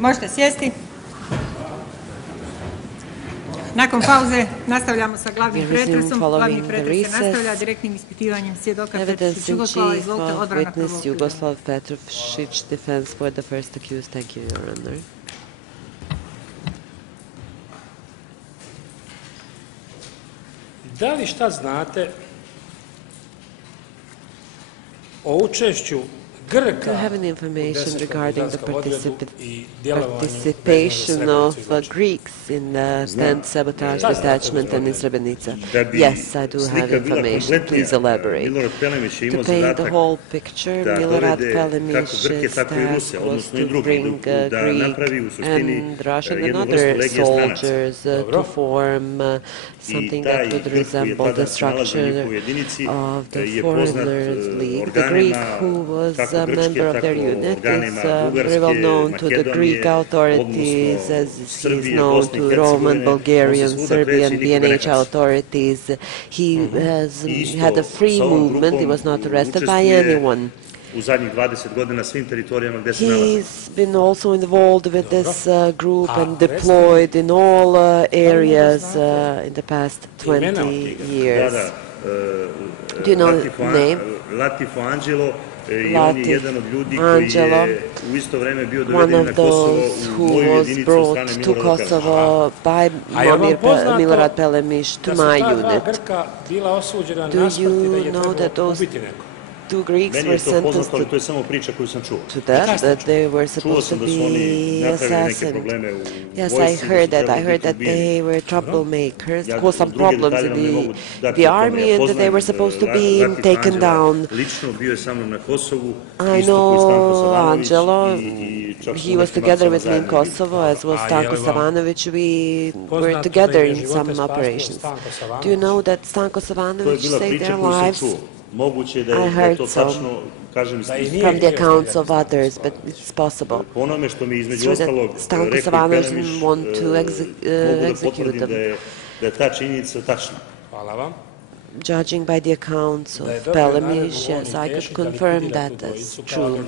Možete sjesti. Nakon pauze nastavljamo sa glavnim pretresom. Glavni pretres se nastavlja direktnim ispitivanjem svjedoka Petrus Jugoslava. Izvolite, odbrana prvog. Witness Jugoslav Petrus, defense for the first accused. Thank you, Your Honor. Da li šta znate o učešću Do you have any information regarding the participation of Greeks in the tent sabotage detachment and in Srebrenica? Yes, I do have information. Please elaborate. To paint the whole picture, Milorad Pelemish's task was to bring Greek and Russian and other soldiers to form something that would resemble the structure of the Foreigners League. The Greek who was a member of their unit is very well known to the Greek authorities, as he is known to Roman, Bulgarian, Serbian, BNH authorities. He has had a free movement. He was not arrested by anyone. He's been also involved with this group and deployed in all areas in the past 20 years. Do you know his name? Latif Angelo, one of those who was brought to Kosovo by Milorad Pelemish to my unit. Do you know that those two Greeks were sentenced to death, that they were supposed to be assassinated? Yes, I heard that. I heard that they were troublemakers, caused some problems in the army, and that they were supposed to be taken down. I know Angelo. He was together with me in Kosovo, as was Stanko Savanović. We were together in some operations. Do you know that Stanko Savanović saved their lives? I heard so from the accounts of others, but it's possible. It's true that Stanko Savanović didn't want to execute them. Judging by the accounts of Pelemish, yes, I could confirm that as true.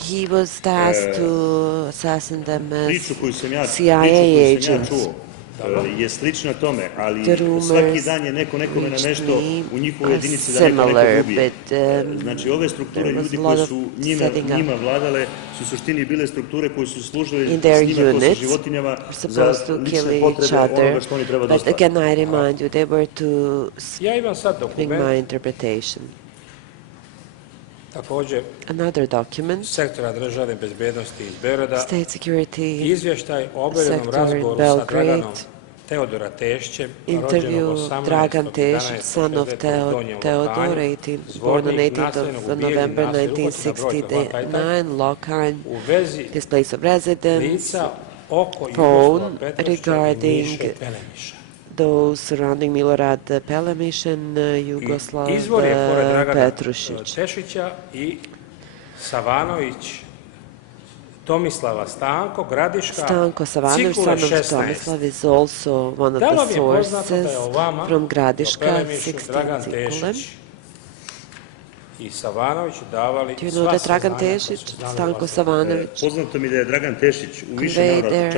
He was tasked to assassinate them as CIA agents. The rumors are similar, but there was a lot of setting up. In their units, were supposed to kill each other, but again, I remind you, they were to speak my interpretation. Another document, State Security Sector in Belgrade, interview Dragan Tešić, son of Theodore, born on 18th of November 1969, Lokhan, his place of residence, phone regarding those surrounding Milorad Pelemish and Jugoslav Petrus. Stanko Savanović, son of Tomislav, is also one of the sources from Gradiška, 16 Cikule. Do you know that Dragan Tešić, Stanko Savanović, conveyed their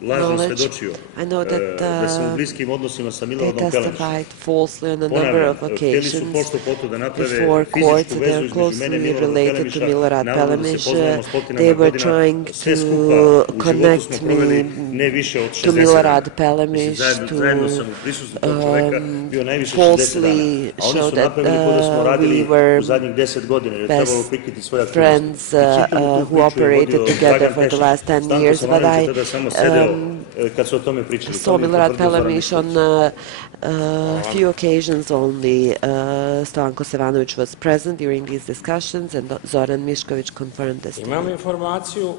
knowledge? I know that they testified falsely on a number of occasions before courts. They are closely related to Milorad Pelemish. They were trying to connect me to Milorad Pelemish, to falsely show that we were best friends who operated together for the last 10 years, but I saw Milorad Pelemish on a few occasions only. Stanko Savanović was present during these discussions, and Zoran Mišković confirmed this. Imam informaciju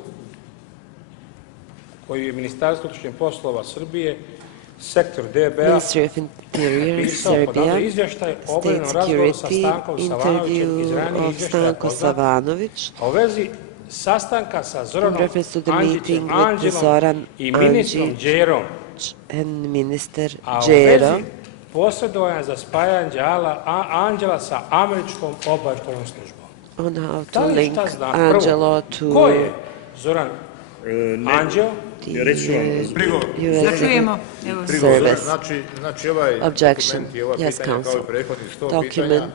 koju je Ministarstvo unutrašnjih poslova Srbije, sektor DB-a, pisao podano izvještaj o obavljenom razgovoru sa Stankom Savanovićem iz ranijih izvještaja poznat, a u vezi sastanka sa Zoranom Anđelom i ministrom Đerom, a u vezi posredovanja za spajanje Anđela sa američkom obavještajnom službom. Da li šta zna? Prvo, ko je Zoran Anđeo? Reći vam, Začujemo. service. Znači ovaj dokument i ova pitanja kao i prethodnih 100 pitanja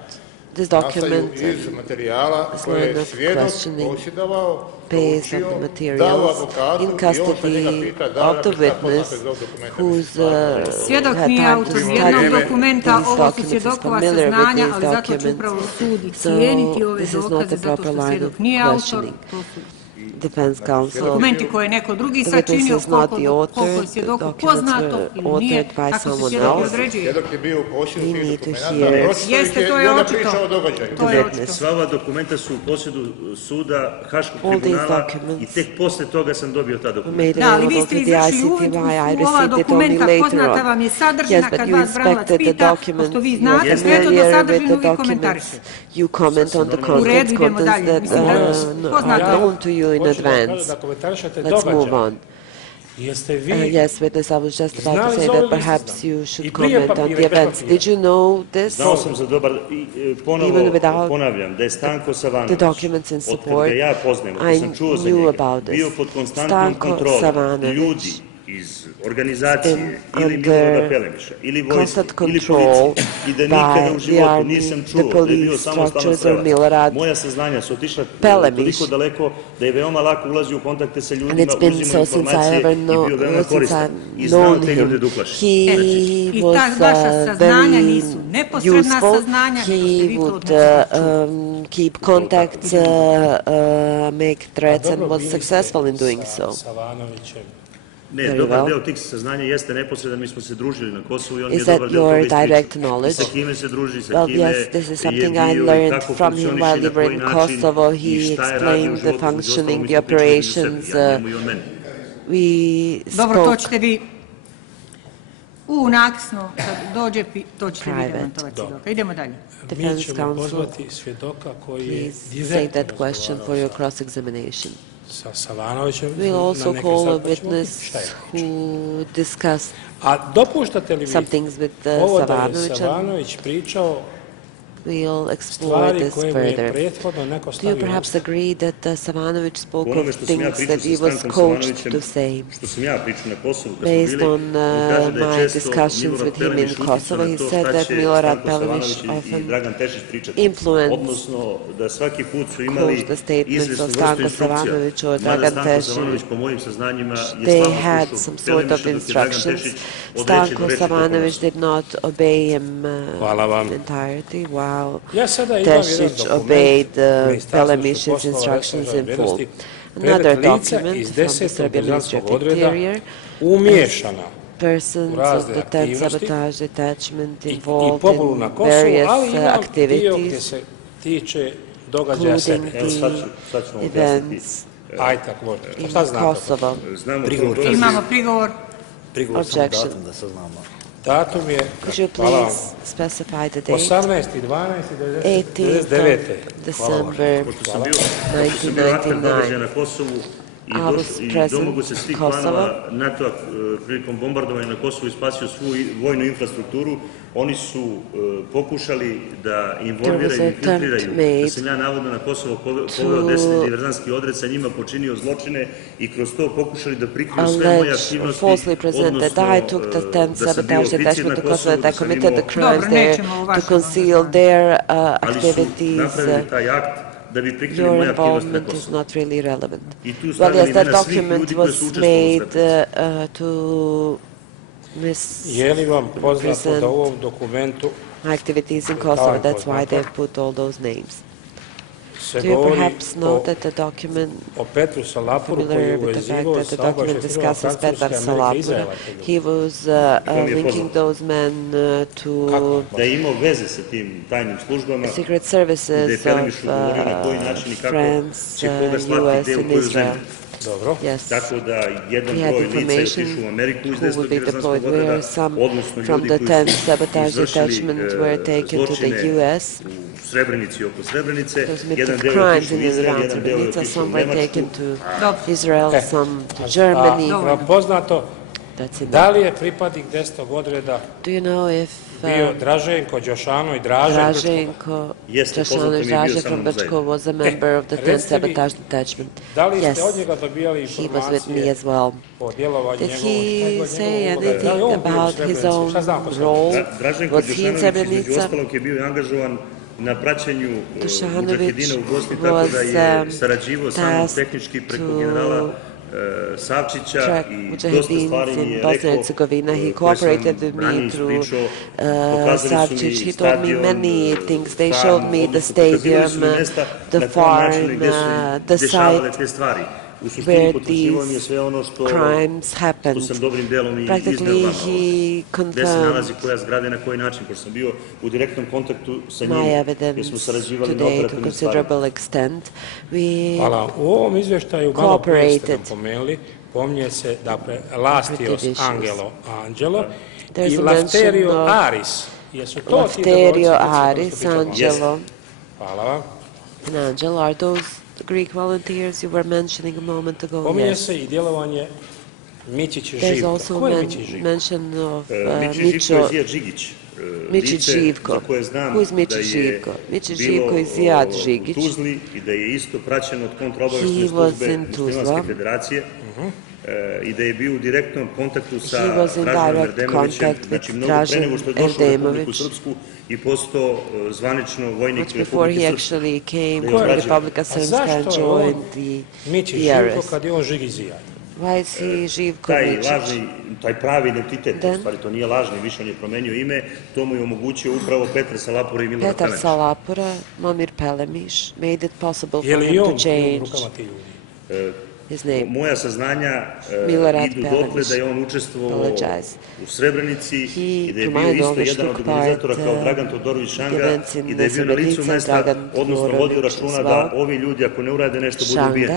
nastaju iz materijala koje je svjedok posjedovao, proučio, dao advokatu i on se njega pita da li šta poznate iz ovog dokumenta. Svjedok nije autor jednog dokumenta, ovo su svjedokova saznanja, ali zato će upravo sud i cijeniti ove dokaze, zato što svjedok nije autor, to su dokumenti koje je neko drugi sačinio, koliko je svjedoku poznato ili nije, tako se svjedok određuje. Svjedok je bio u posjedu tih dokumenta, jeste, to je očito. To je očito. Sva ova dokumenta su u posjedu suda Haškog tribunala i tek posle toga sam dobio ta dokumenta. Da, ali vi ste izvršili uvid u ova dokumenta, poznata vam je sadržina, kad vas branilac pita, pošto vi znate sve to do sadržinu, vi komentarišete. U redu, idemo dalje. Mislim da poznato in advance. Let's move on. Yes, witness, I was just about to say that perhaps you should comment on the events. Did you know this? Znao sam za dobar, ponovo ponavljam, da je Stanko Savanović, od kada ga ja poznajem, od kada sam čuo za njega, bio pod konstantnom kontrolom ljudi iz organizacije ili Milorada Pelemiša, ili vojske, ili policije, i da nikada u životu nisam čuo da je bio samostalan strelac. Moja saznanja su otišla toliko daleko da je veoma lako ulazio u kontakte sa ljudima, uzimao informacije i bio veoma koristan. I znao te ljude da uplaši. I ta vaša saznanja nisu neposredna saznanja, he would keep contacts, make threats, and was successful in doing so. Ne, dobar deo tih saznanja jeste neposredan, mi smo se družili na Kosovu i on je dobar deo toga ispričao. Sa kime se druži, sa kime je bio i kako funkcioniše, na koji način i šta je radio u životu, functioning, the operations. Ja njemu i on meni. Dobro, to ćete vi naknadno, kad dođe, to ćete vi demantovati svjedoka. Idemo dalje. Mi ćemo pozvati svjedoka koji je Say that question for your cross-examination. sa Savanovićem. We'll also call a witness who discussed some things with Savanović pričao we'll explore this further. Do you perhaps agree that Savanović spoke of things that he was coached to say? Based on my discussions with him in Kosovo, he said that Milorad Pelemiš often influenced the statements of Stanko Savanović or Dragan Tešić. They had some sort of instructions. Stanko Savanović did not obey him in entirety, while Tešić obeyed Pelemiš's instructions in full. Another document from the Serbian Ministry of Interior, persons of the 10th Sabotage Detachment involved in various activities, including the events in Kosovo. Imamo prigovor. Objection. Could you please specify the date? 18th December 1999. I domogu se svih planova NATO-a prilikom bombardovanja na Kosovu i spasio svu vojnu infrastrukturu. Oni su pokušali da involviraju i infiltriraju, da sam ja navodno na Kosovo poveo 10 diverzanski odred, sa njima počinio zločine i kroz to pokušali da prikriju sve moje aktivnosti, odnosno da sam bio oficir na Kosovu, da sam imao ali su napravili taj akt da bi prikrili moje aktivnosti na Kosovu. I tu stavili imena svih ljudi koji su učestvovali. Je li vam poznato da u ovom dokumentu activities in Kosovo, that's why they've put all those names. Do you perhaps know that the document, familiar with the fact that the document discusses Petar Salapura, he was linking those men to secret services of France, US and Israel. Yes, we had information who would be deployed where. Some from the 10th Sabotage Detachment were taken to the US. Those committed crimes in and around Srebrenica. Some were taken to Israel, some to Germany. that's enough. Da li je pripadnik 10. odreda bio Draženko Đošano i Draženko Đošanović from Brčko was a member of the 10th Sabotage Detachment? Yes, he was with me as well. Did he say anything about his own role? Was he in Srebrenica? Na praćenju mudžahedina u Bosni, tako da je Sarajevo samo tehnički preko generala Savčića i dosta stvari mi je rekao koje sam ranije ispričao. Pokazali su mi stadion, farm, odnosno pokazali su mi mesta na kom načinu gde su dešavale te stvari. U suštini potvrđivao mi je sve ono što sam dobrim delom i izneo vama. Gde se nalazi koja zgrada i na koji način, pošto sam bio u direktnom kontaktu sa njim, jer smo sarađivali na operativnim stvarima. Hvala. U ovom izveštaju malo prije ste nam pomenuli, pominje se da Lastios Angelo i Lafterio Aris. Jesu to ti dobrovoljci? Angelo. Hvala vam. And Angelo, are those the Greek volunteers you were mentioning a moment ago? Pominje se i djelovanje Mićić Živko. There's also mention of Mićić Živko. Who is Mićić Živko? Mićić Živko is Zijad Žigić. U Tuzli i da je isto praćen od kontraobaveštajne službe Muslimanske federacije i da je bio u direktnom kontaktu sa Draženom Erdemovićem, znači mnogo pre nego što je došao u Republiku Srpsku i postao zvanično vojnik Republike Srpske. Republika Srpska and joined the Mićić Živko kad je on Žigi Zijad? Why is he Živko Mićić? Taj pravi identitet, u stvari to nije lažni, više on je promenio ime, to mu je omogućio upravo Petar Salapura i Milorad Pelemiš. Petar Salapura, Momir Pelemiš, made it possible for him to change his name. Moja saznanja idu dotle da je on učestvovao u Srebrenici i da je bio isto jedan od organizatora kao Dragan Todorović Šanga i da je bio na licu mesta, odnosno vodio računa da ovi ljudi ako ne urade nešto budu ubijeni.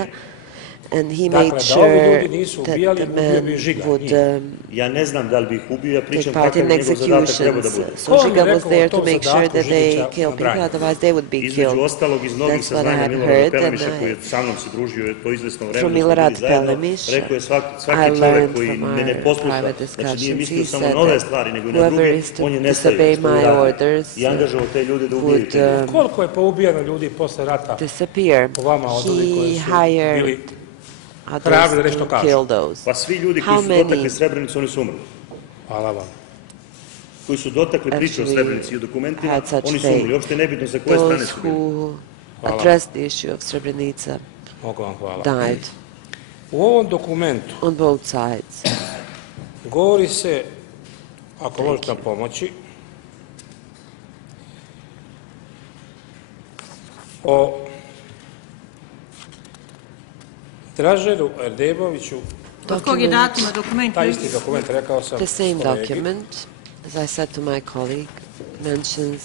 And he made sure that the men would ja ne znam da li bi ih ubio, ja pričam kakav njegov zadatak treba da bude. So Žiga was there to make sure that they kill people, otherwise they would be killed. Između ostalog iz mnogih saznanja Milorada Pelemiša koji sa mnom se družio to izvesno vreme, from Milorad Pelemiš, rekao je svaki čovjek koji ne posluša, znači nije mislio samo na ove stvari, nego i na druge, on je nestaju i angažovao te ljude da ubijaju te ljude. Koliko je poubijeno ljudi posle rata po vama od ovih koji su bili hrabri da nešto kažu? Pa svi ljudi koji su dotakli Srebrenicu, oni su umrli. Hvala vam. Koji su dotakli priče o Srebrenici i o dokumentima, oni su umrli. Uopšte nebitno sa koje strane su bili. Addressed the issue of Srebrenica died. U ovom dokumentu on both sides govori se, ako možete nam pomoći, o Draženu Erdemoviću. Od kog je datuma dokument? Taj isti dokument, rekao sam. The same document, as I said to my colleague, mentions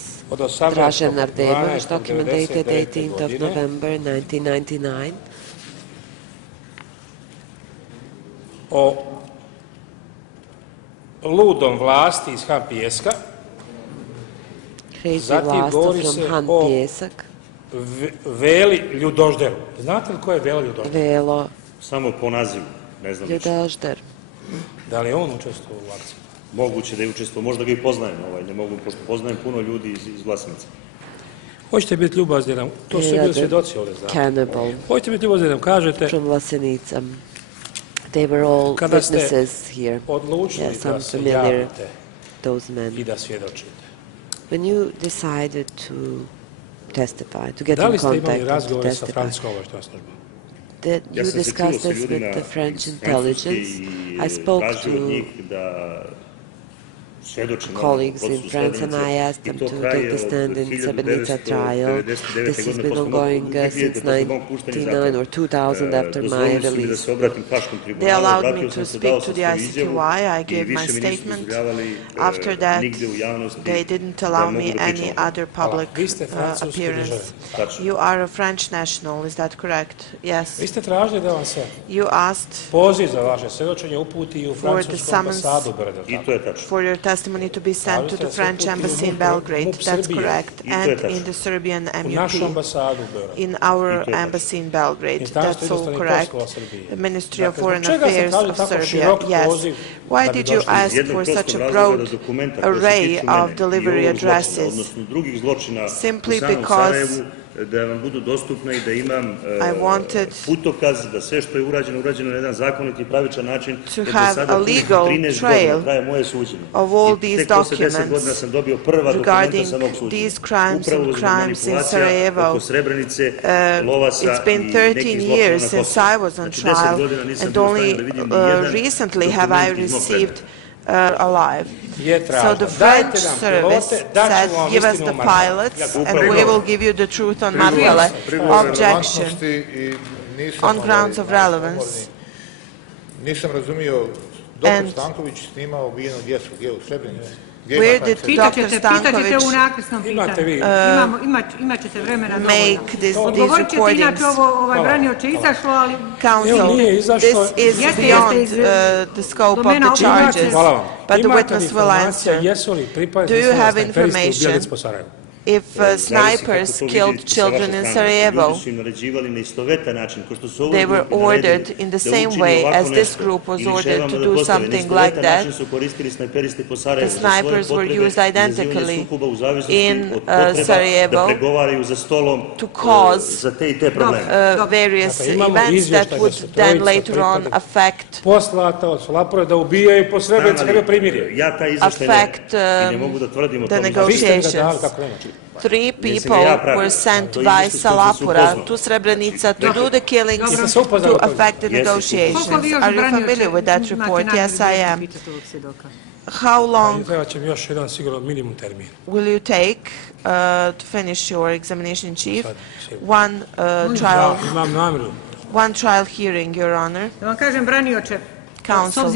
Dražen Erdemović, document dated 18th of November 1999. O ludom vlasti iz Han Pijeska. Crazy vlasti from Han Pijesak. Veli Ljudožderu. Znate li ko je Velo Ljudožder? Velo. Samo po nazivu, ne znam više. Ljudožder. Da li je on učestvovao u akciji? Moguće da je učestvovao, možda ga i poznajem, ne mogu, pošto poznajem puno ljudi iz Vlasenica. Hoćete biti ljubazni nam, to su bili svjedoci ovdje, znate. Hoćete biti ljubazni nam, kažete... From Vlasenica. They were all witnesses here. Odlučili da se javite i da svjedočite. When you decided to testify, to get in contact and to testify. Da li ste imali razgovore sa francuskom obavještajnom službom? You discussed this with the French intelligence. I spoke to colleagues in France and I asked them to take the stand in Srebrenica trial. This has been ongoing since 1999 or 2000 after my release. They allowed me to speak to the ICTY. I gave my statement. After that, they didn't allow me any other public appearance. You are a French national, is that correct? Yes. Vi ste tražili da vam se you asked poziv za vaše svjedočenje uputi u francusku ambasadu u Beogradu. for your testimony testimony to be sent to the French embassy in Belgrade. That's correct. And in the Serbian MUP, in our embassy in Belgrade. That's all correct. The Ministry of Foreign Affairs of Serbia. Yes. Why did you ask for such a broad array of delivery addresses? Simply because da vam budu dostupne I da imam putokaz da sve što je urađeno na jedan zakonit I pravičan način to have a legal trail of all these documents regarding these crimes and crimes in Sarajevo. It's been 13 years since I was on trial, and only recently have I received alive. So the French service said, give us the pilots and we will give you the truth on Markele. Objection on grounds of relevance. And where did Dr. Stanković make these recordings? Counsel, this is beyond the scope of the charges, but the witness will answer. Do you have information if snipers killed children in Sarajevo? They were ordered in the same way as this group was ordered to do something like that. The snipers were used identically in Sarajevo to cause various events that would then later on affect the negotiations. 3 people were sent by Salapura to Srebrenica to do the killings to affect the negotiations. Are you familiar with that report? Yes, I am. How long will you take to finish your examination in chief? One trial hearing, Your Honor. Counsel,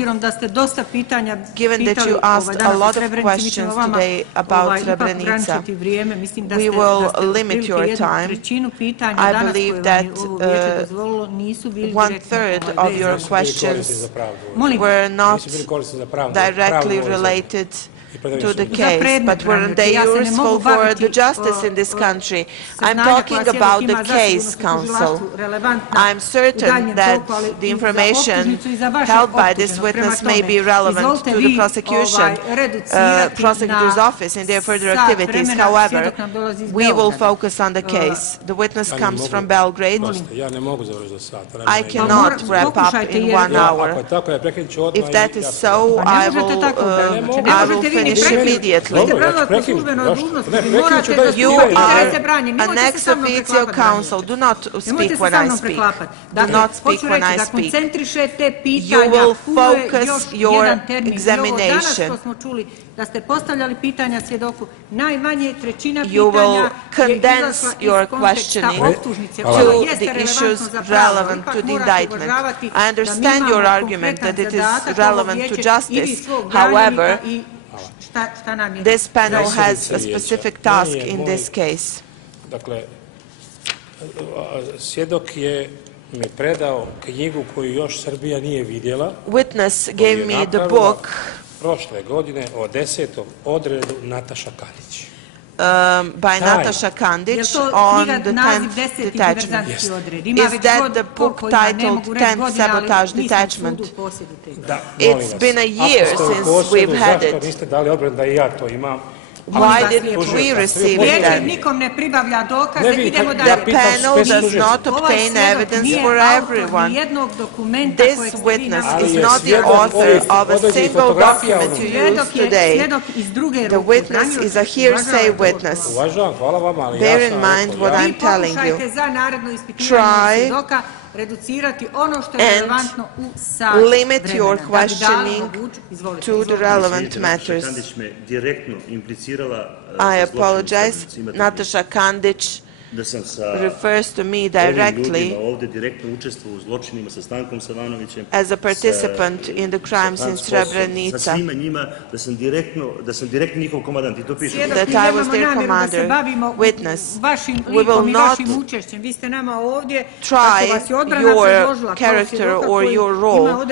given that you asked a lot of questions today about Srebrenica, we will limit your time. I believe that 1/3 of your questions were not directly related to the case, but weren't they useful for the justice in this country? I'm talking about the case, counsel. I'm certain that the information held by this witness may be relevant to the prosecutor's office in their further activities. However, we will focus on the case. The witness comes from Belgrade. I cannot wrap up in 1 hour. If that is so, I will finish immediately. You are an ex officio counsel. Do not speak when I speak. Do not speak when I speak. You will focus your examination. You will condense your questioning to the issues relevant to the indictment. I understand your argument that it is relevant to justice. However, this panel has a specific task in this case. Witness gave me the book by Natasha Kandić on the 10th detachment. Is that the book titled 10th Sabotage Detachment? It's been a year since we've had it. Why didn't we receive it then? The panel does not obtain evidence for everyone. This witness is not the author of a single document you use today. The witness is a hearsay witness. Bear in mind what I'm telling you. Try and limit your questioning to the relevant matters. I apologize. Natasha Kandić refers to me directly as a participant in the crimes in Srebrenica, that I was their commander. Witness, we will not try your character or your role.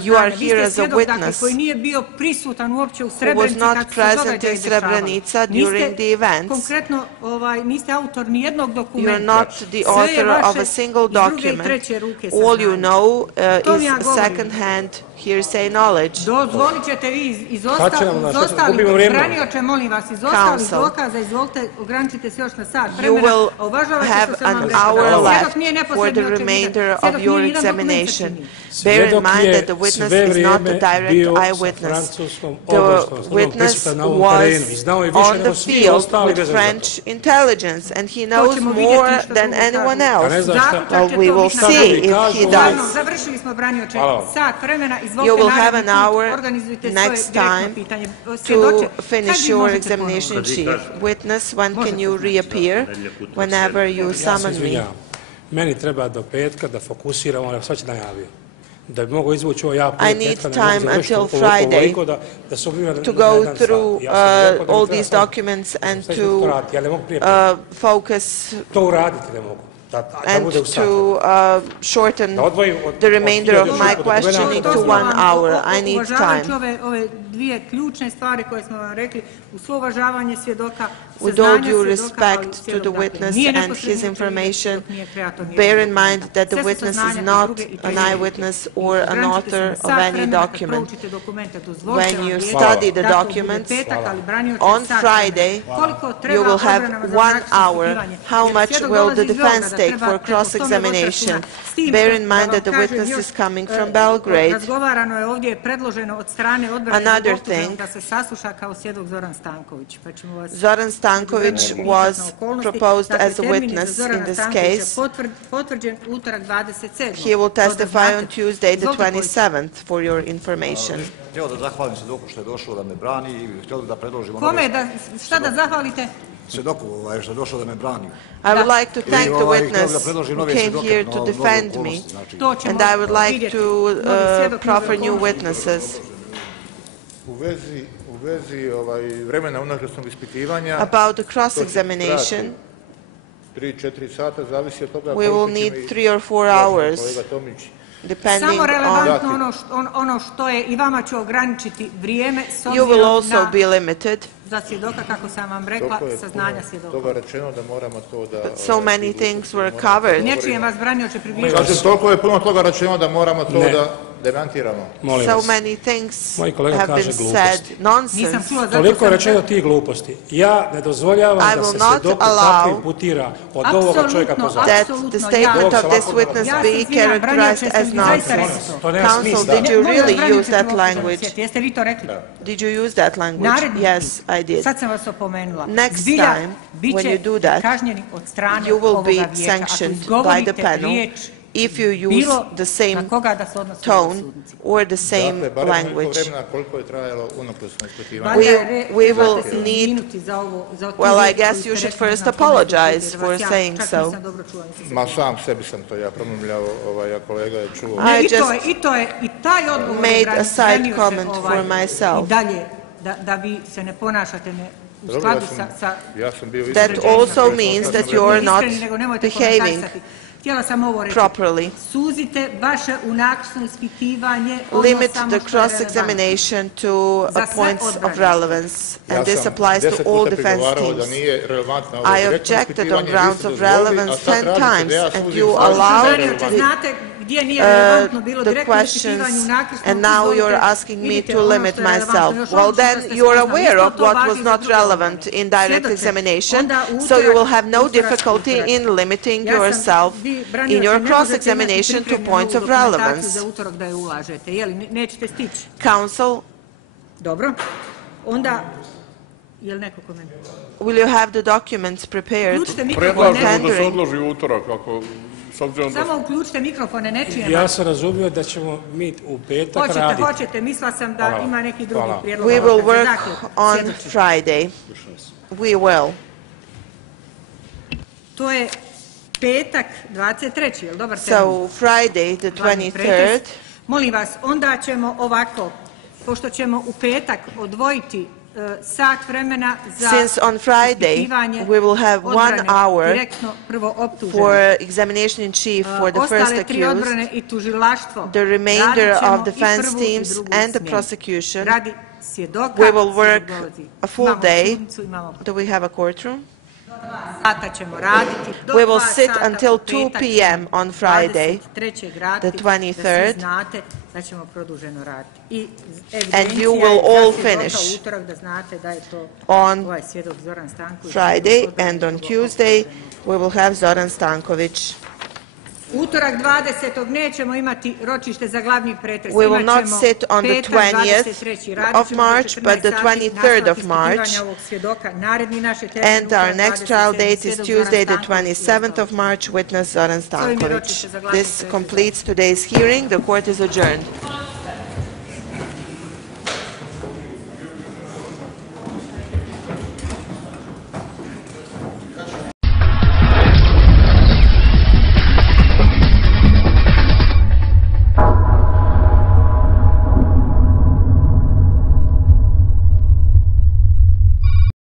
You are here as a witness who was not present in Srebrenica during the events. You are not the author of a single document. All you know is second-hand hearsay knowledge. Counsel, you will have an hour left for the remainder of your examination. Bear in mind that the witness is not a direct eyewitness. The witness was on the field with French intelligence, and he knows more than anyone else. Well, we will see if he does. You will have an hour next time to finish your examination in chief. Witness, when can you reappear? Whenever you summon me. Meni treba do petka da fokusiramo, ali sad najavio. I need time until Friday to go through all these documents and to focus and to shorten the remainder of my questioning to 1 hour. I need time. With all due respect to the witness and his information, bear in mind that the witness is not an eyewitness or an author of any document. When you study the documents, on Friday, you will have 1 hour. How much will the defense take for cross-examination? Bear in mind that the witness is coming from Belgrade. Another thing, Zoran Stanković was proposed as a witness in this case. He will testify on Tuesday the 27th, for your information. I would like to thank the witness who came here to defend me, and I would like to proffer new witnesses. About the cross-examination, we will need 3 or 4 hours, depending on... You will also be limited. But so many things were covered. So many things have been said. Nonsense. I will not allow that the statement of this witness be characterized as nonsense. Counsel, did you really use that language? Did you use that language? Yes, I did. Next time, when you do that, you will be sanctioned by the panel if you use the same tone or the same language. We will need... Well, I guess you should first apologize for saying so. I just made a side comment for myself. That also means that you are not behaving properly. Limit the cross-examination to points of relevance, and this applies to all defense teams. I objected on grounds of relevance 10 times, and you allowed the questions, and now you're asking me to limit myself. Well, then you're aware of what was not relevant in direct examination, so you will have no difficulty in limiting yourself in your cross-examination to points of relevance. Counsel, will you have the documents prepared for tendering? Samo uključite mikrofone, ne čujem. Ja sam razumio da ćemo mi u petak raditi. Hoćete, mislila sam da ima neki drugi prijedlog. We will work on Friday. We will. To je petak 23. Je li dobar termin? So Friday the 23rd. Molim vas, onda ćemo ovako, pošto ćemo u petak odvojiti sat vremena za Since on Friday we will have 1 hour for examination in chief for the first accused, the remainder of defense teams and the prosecution. We will work a full day. Do we have a courtroom? We will sit until 2 p.m. on Friday, the 23rd, and you will all finish on Friday, and on Tuesday we will have Zoran Stanković. Utorak 20. nećemo imati ročište za glavni pretres. We will not sit on the 20th of March, but the 23rd of March. And our next trial date is Tuesday, the 27th of March, witness Zoran Stanković. This completes today's hearing. The court is adjourned.